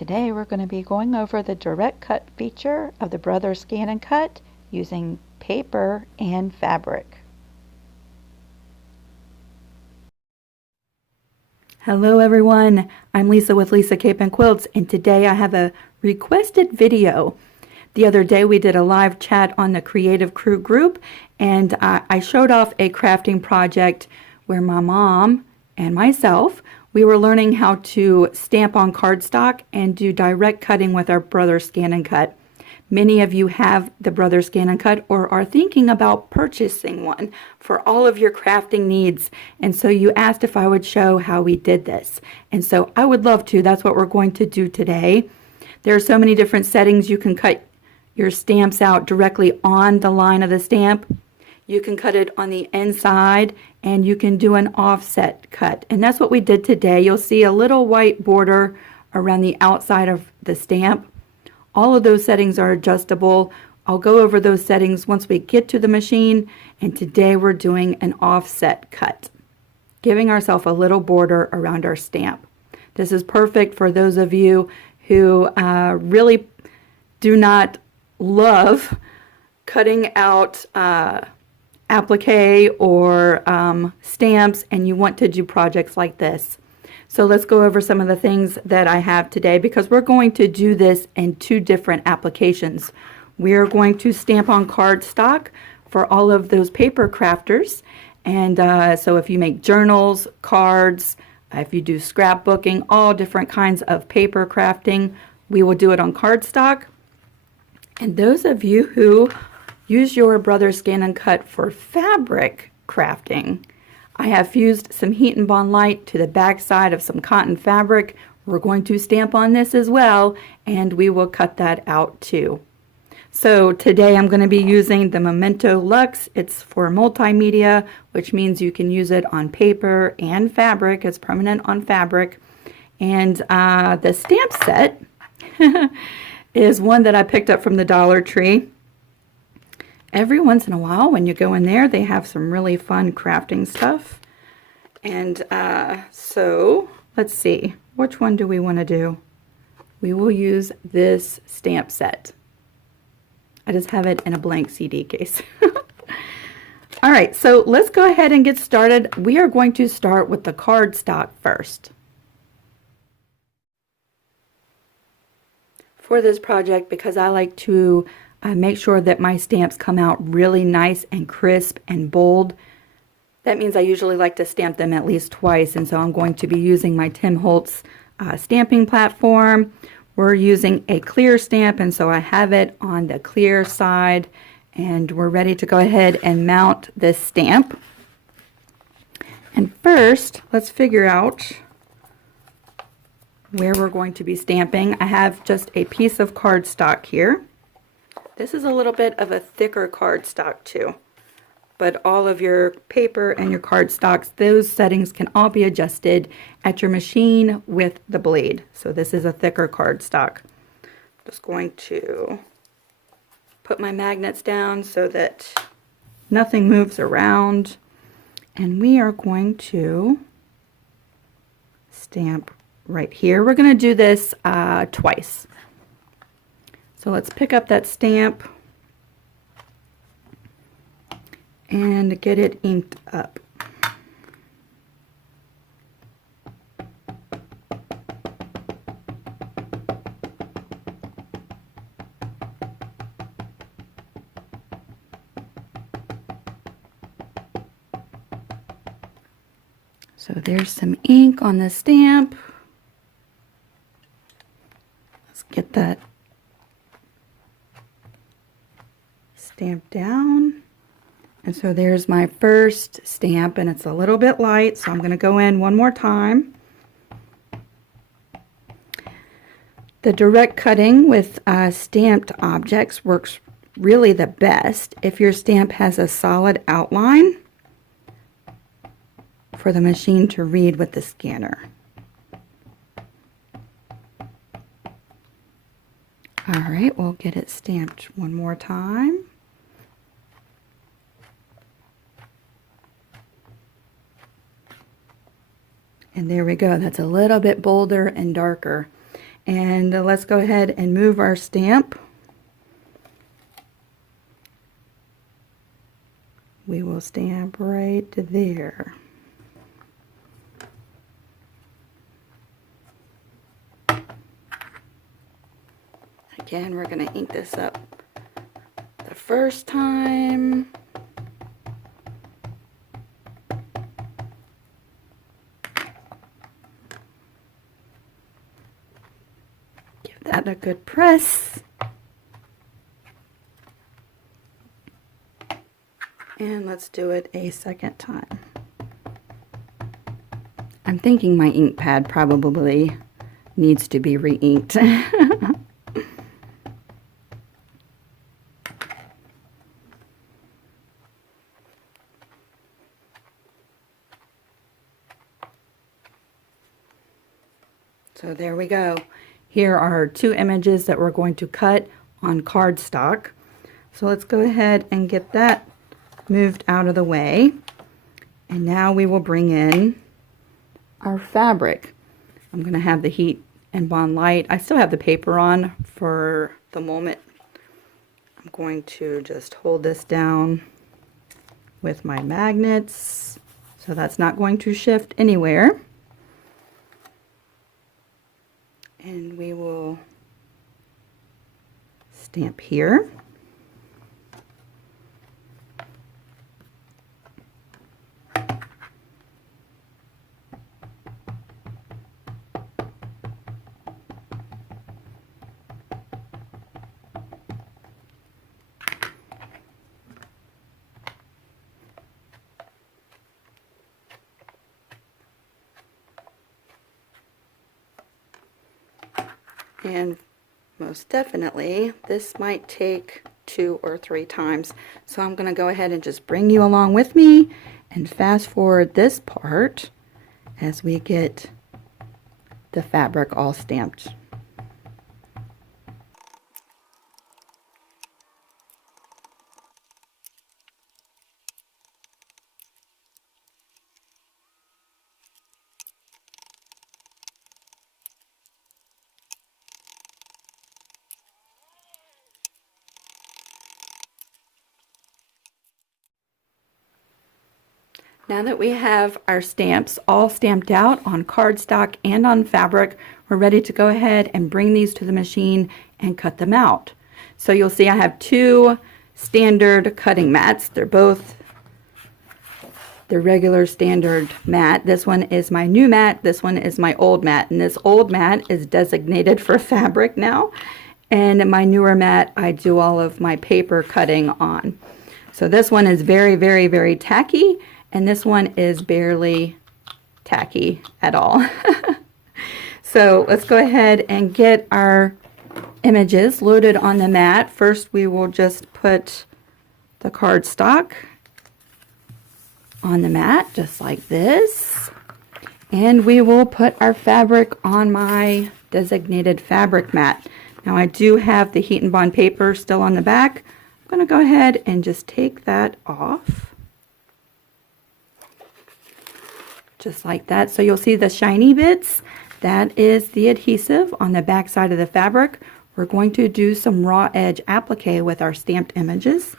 Today we're going to be going over the direct cut feature of the Brother ScanNCut using paper and fabric. Hello everyone, I'm Lisa with Lisa Capen Quilts, and today I have a requested video. The other day we did a live chat on the Creative Crew group, and I showed off a crafting project where my mom and myself, we were learning how to stamp on cardstock and do direct cutting with our Brother ScanNCut. Many of you have the Brother ScanNCut or are thinking about purchasing one for all of your crafting needs. And so you asked if I would show how we did this. And so I would love to. That's what we're going to do today. There are so many different settings. You can cut your stamps out directly on the line of the stamp. You can cut it on the inside, and you can do an offset cut. And that's what we did today. You'll see a little white border around the outside of the stamp. All of those settings are adjustable. I'll go over those settings once we get to the machine, and today we're doing an offset cut, giving ourselves a little border around our stamp. This is perfect for those of you who really do not love cutting out applique or stamps, and you want to do projects like this. So let's go over some of the things that I have today, because we're going to do this in two different applications. We're going to stamp on cardstock for all of those paper crafters, and so if you make journals, cards, if you do scrapbooking, all different kinds of paper crafting, we will do it on cardstock. And those of you who use your Brother ScanNCut for fabric crafting, I have fused some Heat and Bond Light to the back side of some cotton fabric. We're going to stamp on this as well, and we will cut that out too. So today I'm going to be using the Memento Luxe. It's for multimedia, which means you can use it on paper and fabric. It's permanent on fabric. And the stamp set is one that I picked up from the Dollar Tree. Every once in a while when you go in there, they have some really fun crafting stuff. And so let's see, which one do we want to do? We will use this stamp set. I just have it in a blank CD case. All right, so let's go ahead and get started. We are going to start with the cardstock first. For this project, because I like to make sure that my stamps come out really nice and crisp and bold. That means I usually like to stamp them at least twice, and so I'm going to be using my Tim Holtz stamping platform. We're using a clear stamp, and so I have it on the clear side, and we're ready to go ahead and mount this stamp. And first, let's figure out where we're going to be stamping. I have just a piece of cardstock here. This is a little bit of a thicker cardstock too, but all of your paper and your cardstocks, those settings can all be adjusted at your machine with the blade. So this is a thicker cardstock. Just going to put my magnets down so that nothing moves around, and we are going to stamp right here. We're going to do this twice. So let's pick up that stamp and get it inked up. So there's some ink on the stamp. Let's get that stamp down. And so there's my first stamp, and it's a little bit light, so I'm going to go in one more time. The direct cutting with stamped objects works really the best if your stamp has a solid outline for the machine to read with the scanner. All right, we'll get it stamped one more time. And there we go. That's a little bit bolder and darker. And let's go ahead and move our stamp. We will stamp right there. Again, we're going to ink this up the first time. Give that a good press. And let's do it a second time. I'm thinking my ink pad probably needs to be re-inked. So there we go. Here are 2 images that we're going to cut on cardstock. So let's go ahead and get that moved out of the way. And now we will bring in our fabric. I'm going to have the heat and bond light. I still have the paper on for the moment. I'm going to just hold this down with my magnets, so that's not going to shift anywhere. And we will stamp here. And most definitely, this might take 2 or 3 times. So I'm going to go ahead and just bring you along with me and fast forward this part as we get the fabric all stamped. Now that we have our stamps all stamped out on cardstock and on fabric, we're ready to go ahead and bring these to the machine and cut them out. So you'll see I have 2 standard cutting mats. They're both the regular standard mat. This one is my new mat, this one is my old mat, and this old mat is designated for fabric now, and my newer mat I do all of my paper cutting on. So this one is very, very, very tacky, and this one is barely tacky at all. So let's go ahead and get our images loaded on the mat. First we will just put the cardstock on the mat just like this, and we will put our fabric on my designated fabric mat. Now I do have the heat and bond paper still on the back. I'm going to go ahead and just take that off. Just like that. So you'll see the shiny bits. That is the adhesive on the back side of the fabric. We're going to do some raw edge applique with our stamped images.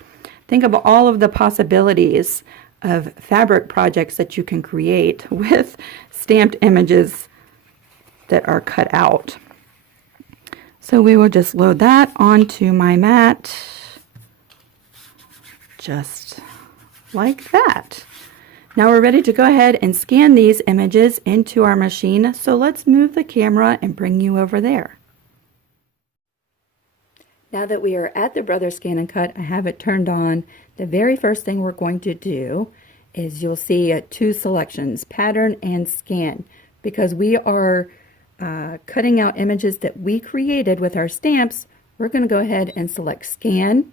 Think of all of the possibilities of fabric projects that you can create with stamped images that are cut out. So we will just load that onto my mat just like that. Now we're ready to go ahead and scan these images into our machine, so let's move the camera and bring you over there. Now that we are at the Brother ScanNCut, I have it turned on. The very first thing we're going to do is you'll see 2 selections, pattern and scan, because we are cutting out images that we created with our stamps. We're going to go ahead and select scan.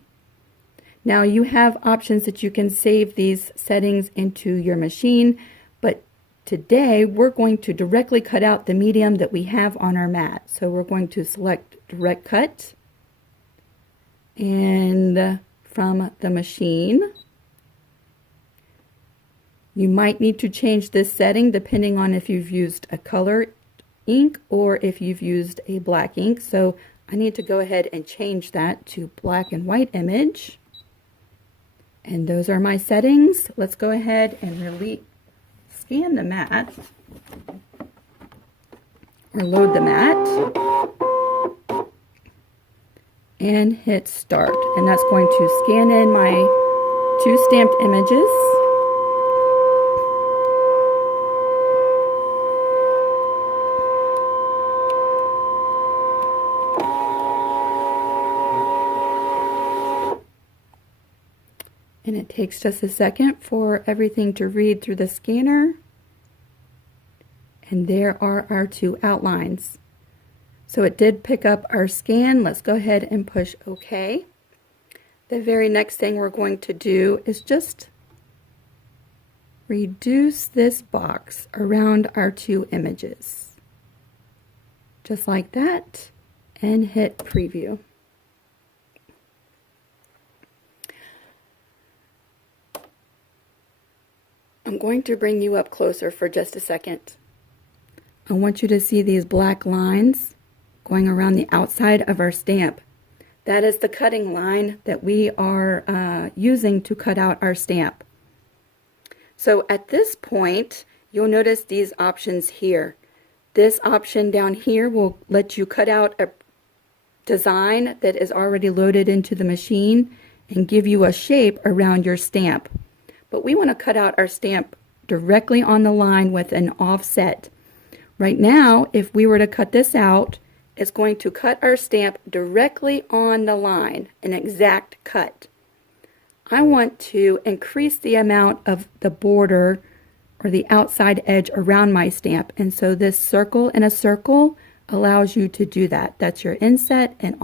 Now you have options that you can save these settings into your machine, but today we're going to directly cut out the medium that we have on our mat. So we're going to select direct cut, and from the machine you might need to change this setting depending on if you've used a color ink or if you've used a black ink. So I need to go ahead and change that to black and white image. And those are my settings. Let's go ahead and scan the mat or load the mat and hit start. And that's going to scan in my 2 stamped images. And it takes just a second for everything to read through the scanner. And there are our 2 outlines. So it did pick up our scan. Let's go ahead and push OK. The very next thing we're going to do is just reduce this box around our 2 images. Just like that, and hit preview. I'm going to bring you up closer for just a second. I want you to see these black lines going around the outside of our stamp. That is the cutting line that we are using to cut out our stamp. So at this point, you'll notice these options here. This option down here will let you cut out a design that is already loaded into the machine and give you a shape around your stamp. But we want to cut out our stamp directly on the line with an offset. Right now, if we were to cut this out, it's going to cut our stamp directly on the line, an exact cut. I want to increase the amount of the border or the outside edge around my stamp, and so this circle in a circle allows you to do that. That's your inset and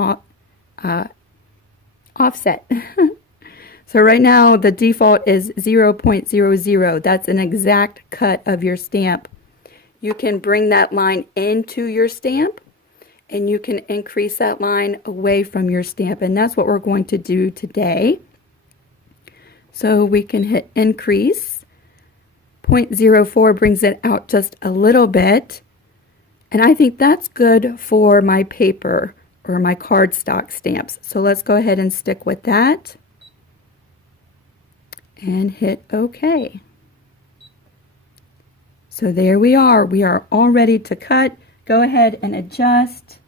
offset. So right now the default is 0.00. That's an exact cut of your stamp. You can bring that line into your stamp and you can increase that line away from your stamp, and that's what we're going to do today. So we can hit increase. 0.04 brings it out just a little bit, and I think that's good for my paper or my cardstock stamps. So let's go ahead and stick with that and hit OK. So there we are. We are all ready to cut. Go ahead and adjust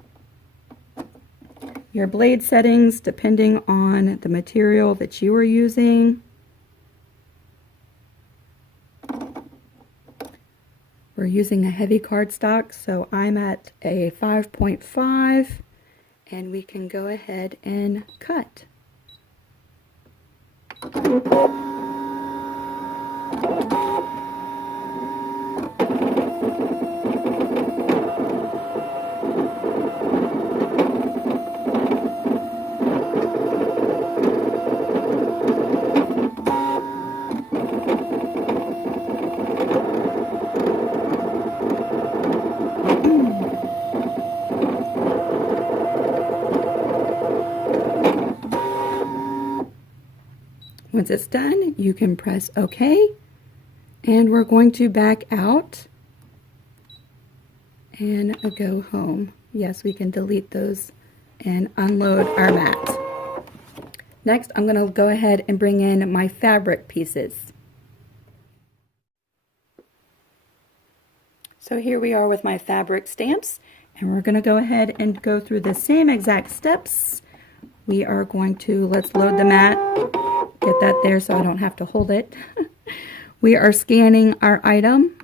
your blade settings depending on the material that you are using. We're using a heavy cardstock, so I'm at a 5.5, and we can go ahead and cut. Once it's done, you can press OK, and we're going to back out and go home. Yes, we can delete those and unload our mat. Next, I'm going to go ahead and bring in my fabric pieces. So here we are with my fabric stamps, and we're going to go ahead and go through the same exact steps. We are going to, let's load the mat. Get that there so I don't have to hold it. We are scanning our item.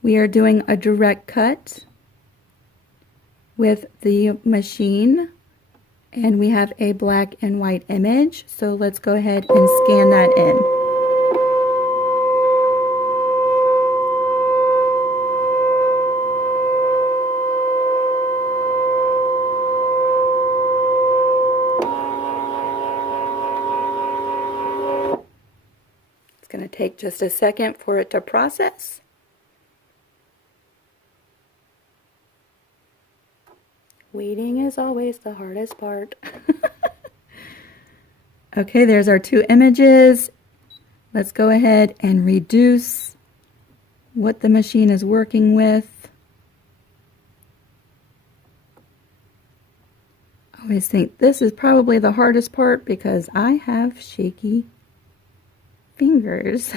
We are doing a direct cut with the machine, and we have a black and white image. So let's go ahead and scan that in. Going to take just a second for it to process. Waiting is always the hardest part. Okay, there's our 2 images. Let's go ahead and reduce what the machine is working with. I always think this is probably the hardest part because I have shaky fingers.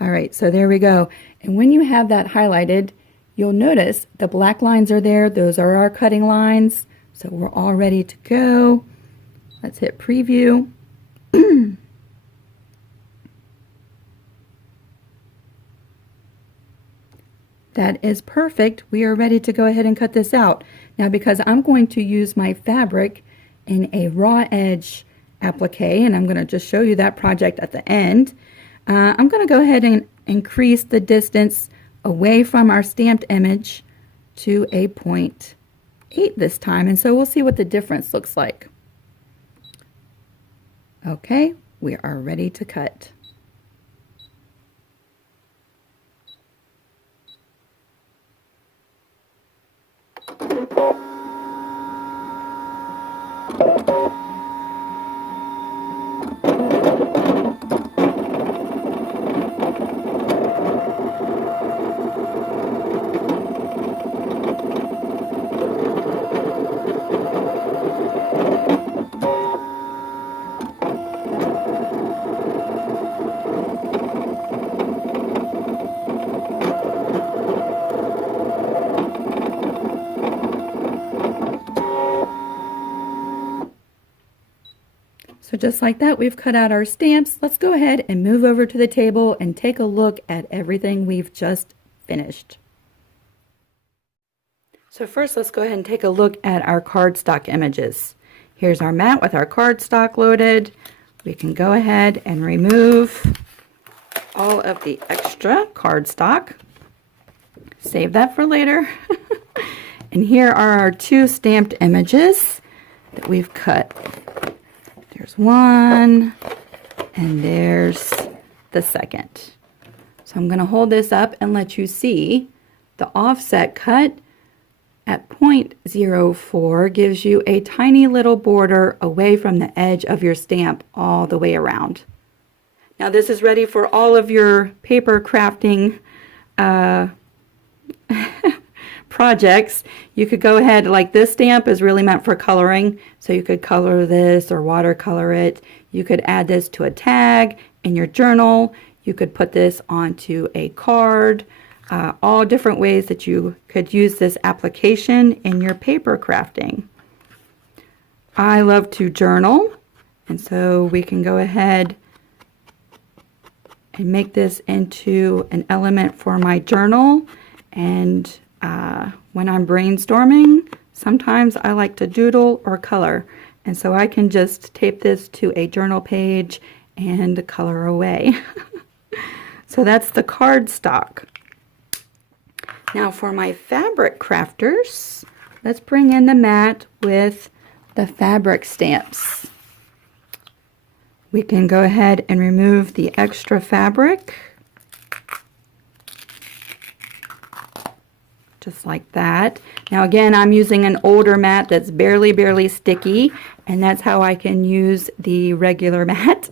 All right, so there we go. And when you have that highlighted, you'll notice the black lines are there. Those are our cutting lines. So we're all ready to go. Let's hit preview. That is perfect. We are ready to go ahead and cut this out. Now, because I'm going to use my fabric in a raw edge applique, and I'm going to just show you that project at the end, I'm going to go ahead and increase the distance away from our stamped image to a 0.8 this time, and so we'll see what the difference looks like. Okay, we are ready to cut. So just like that, we've cut out our stamps. Let's go ahead and move over to the table and take a look at everything we've just finished. So first, let's go ahead and take a look at our cardstock images. Here's our mat with our cardstock loaded. We can go ahead and remove all of the extra cardstock. Save that for later. And here are our two stamped images that we've cut. There's one, and there's the second. So I'm going to hold this up and let you see the offset cut at 0.04 gives you a tiny little border away from the edge of your stamp all the way around. Now this is ready for all of your paper crafting projects. You could go ahead, like this stamp is really meant for coloring, so you could color this or watercolor it. You could add this to a tag in your journal. You could put this onto a card. All different ways that you could use this application in your paper crafting. I love to journal, and so we can go ahead and make this into an element for my journal. And when I'm brainstorming, sometimes I like to doodle or color, and so I can just tape this to a journal page and color away. So that's the cardstock. Now for my fabric crafters, let's bring in the mat with the fabric stamps. We can go ahead and remove the extra fabric. Just like that. Now again, I'm using an older mat that's barely sticky, and that's how I can use the regular mat.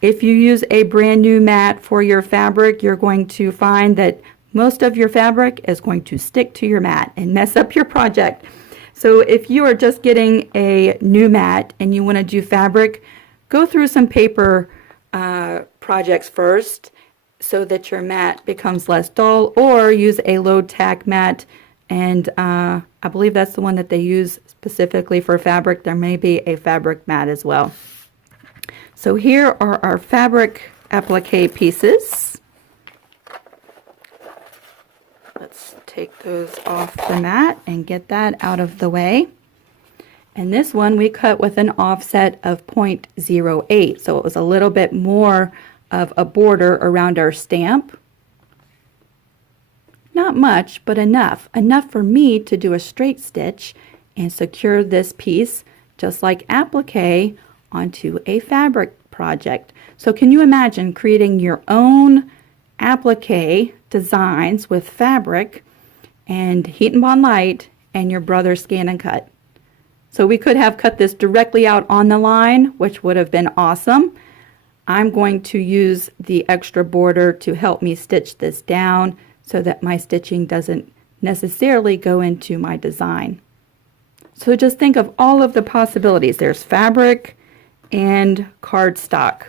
If you use a brand new mat for your fabric, you're going to find that most of your fabric is going to stick to your mat and mess up your project. So if you are just getting a new mat and you want to do fabric, go through some paper projects first so that your mat becomes less dull, or use a low tack mat, and I believe that's the one that they use specifically for fabric. There may be a fabric mat as well. So here are our fabric applique pieces. Let's take those off the mat and get that out of the way. And this one we cut with an offset of 0.08, so it was a little bit more of a border around our stamp. Not much, but enough for me to do a straight stitch and secure this piece, just like applique, onto a fabric project. So can you imagine creating your own applique designs with fabric and heat and bond light and your Brother ScanNCut? So we could have cut this directly out on the line, which would have been awesome. I'm going to use the extra border to help me stitch this down so that my stitching doesn't necessarily go into my design. So just think of all of the possibilities. There's fabric and cardstock.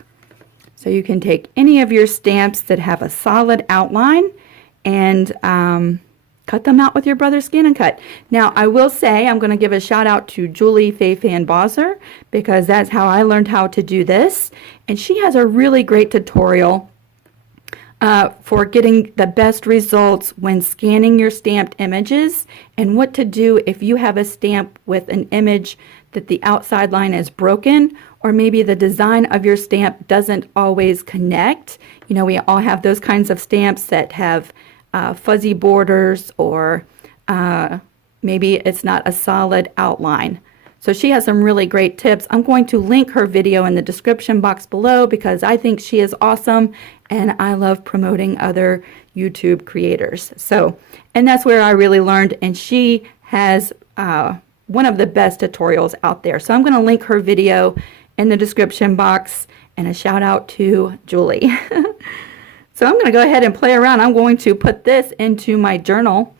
So you can take any of your stamps that have a solid outline and cut them out with your Brother ScanNCut. Now, I will say I'm going to give a shout out to Julie Fayfan Bosser, because that's how I learned how to do this. And she has a really great tutorial for getting the best results when scanning your stamped images, and what to do if you have a stamp with an image that the outside line is broken, or maybe the design of your stamp doesn't always connect. You know, we all have those kinds of stamps that have fuzzy borders, or maybe it's not a solid outline. So she has some really great tips. I'm going to link her video in the description box below, because I think she is awesome and I love promoting other YouTube creators. So, and that's where I really learned, and she has one of the best tutorials out there. So I'm going to link her video in the description box, and a shout out to Julie. So I'm going to go ahead and play around. I'm going to put this into my journal,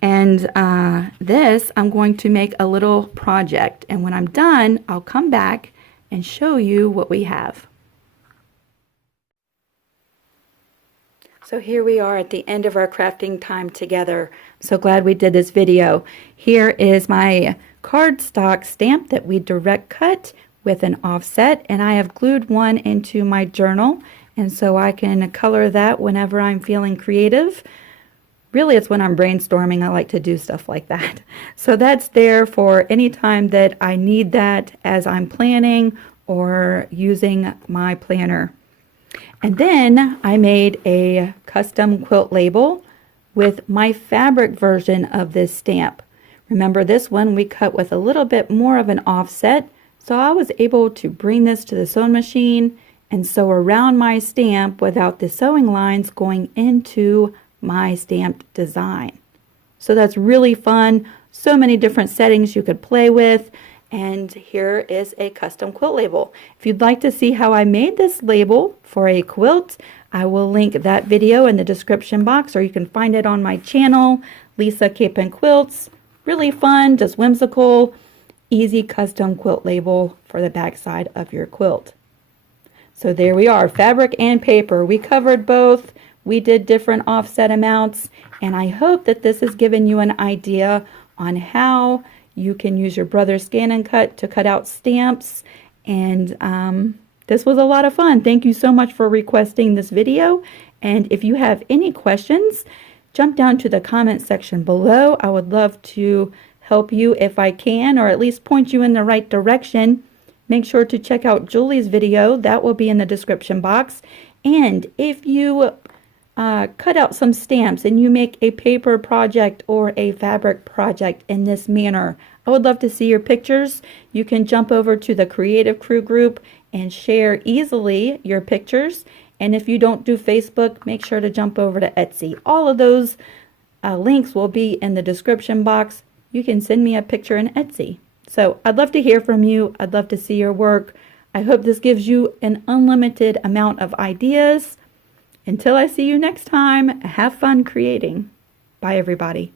and this I'm going to make a little project, and when I'm done I'll come back and show you what we have. So here we are at the end of our crafting time together. I'm so glad we did this video. Here is my cardstock stamp that we direct cut with an offset, and I have glued one into my journal, and so I can color that whenever I'm feeling creative. Really, it's when I'm brainstorming I like to do stuff like that. So that's there for any time that I need that as I'm planning or using my planner. And then I made a custom quilt label with my fabric version of this stamp. Remember, this one we cut with a little bit more of an offset, so I was able to bring this to the sewing machine and sew around my stamp without the sewing lines going into my stamped design. So that's really fun. So many different settings you could play with. And here is a custom quilt label. If you'd like to see how I made this label for a quilt, I will link that video in the description box, or you can find it on my channel, Lisa Capen Quilts. Really fun, just whimsical, easy custom quilt label for the backside of your quilt. So there we are, fabric and paper. We covered both. We did different offset amounts, and I hope that this has given you an idea on how you can use your Brother ScanNCut to cut out stamps. And this was a lot of fun. Thank you so much for requesting this video. And if you have any questions, jump down to the comment section below. I would love to help you if I can, or at least point you in the right direction. Make sure to check out Julie's video. That will be in the description box. And if you cut out some stamps and you make a paper project or a fabric project in this manner, I would love to see your pictures. You can jump over to the Creative Crew group and share easily your pictures. And if you don't do Facebook, make sure to jump over to Etsy. All of those links will be in the description box. You can send me a picture in Etsy. So I'd love to hear from you. I'd love to see your work. I hope this gives you an unlimited amount of ideas. Until I see you next time, have fun creating. Bye, everybody.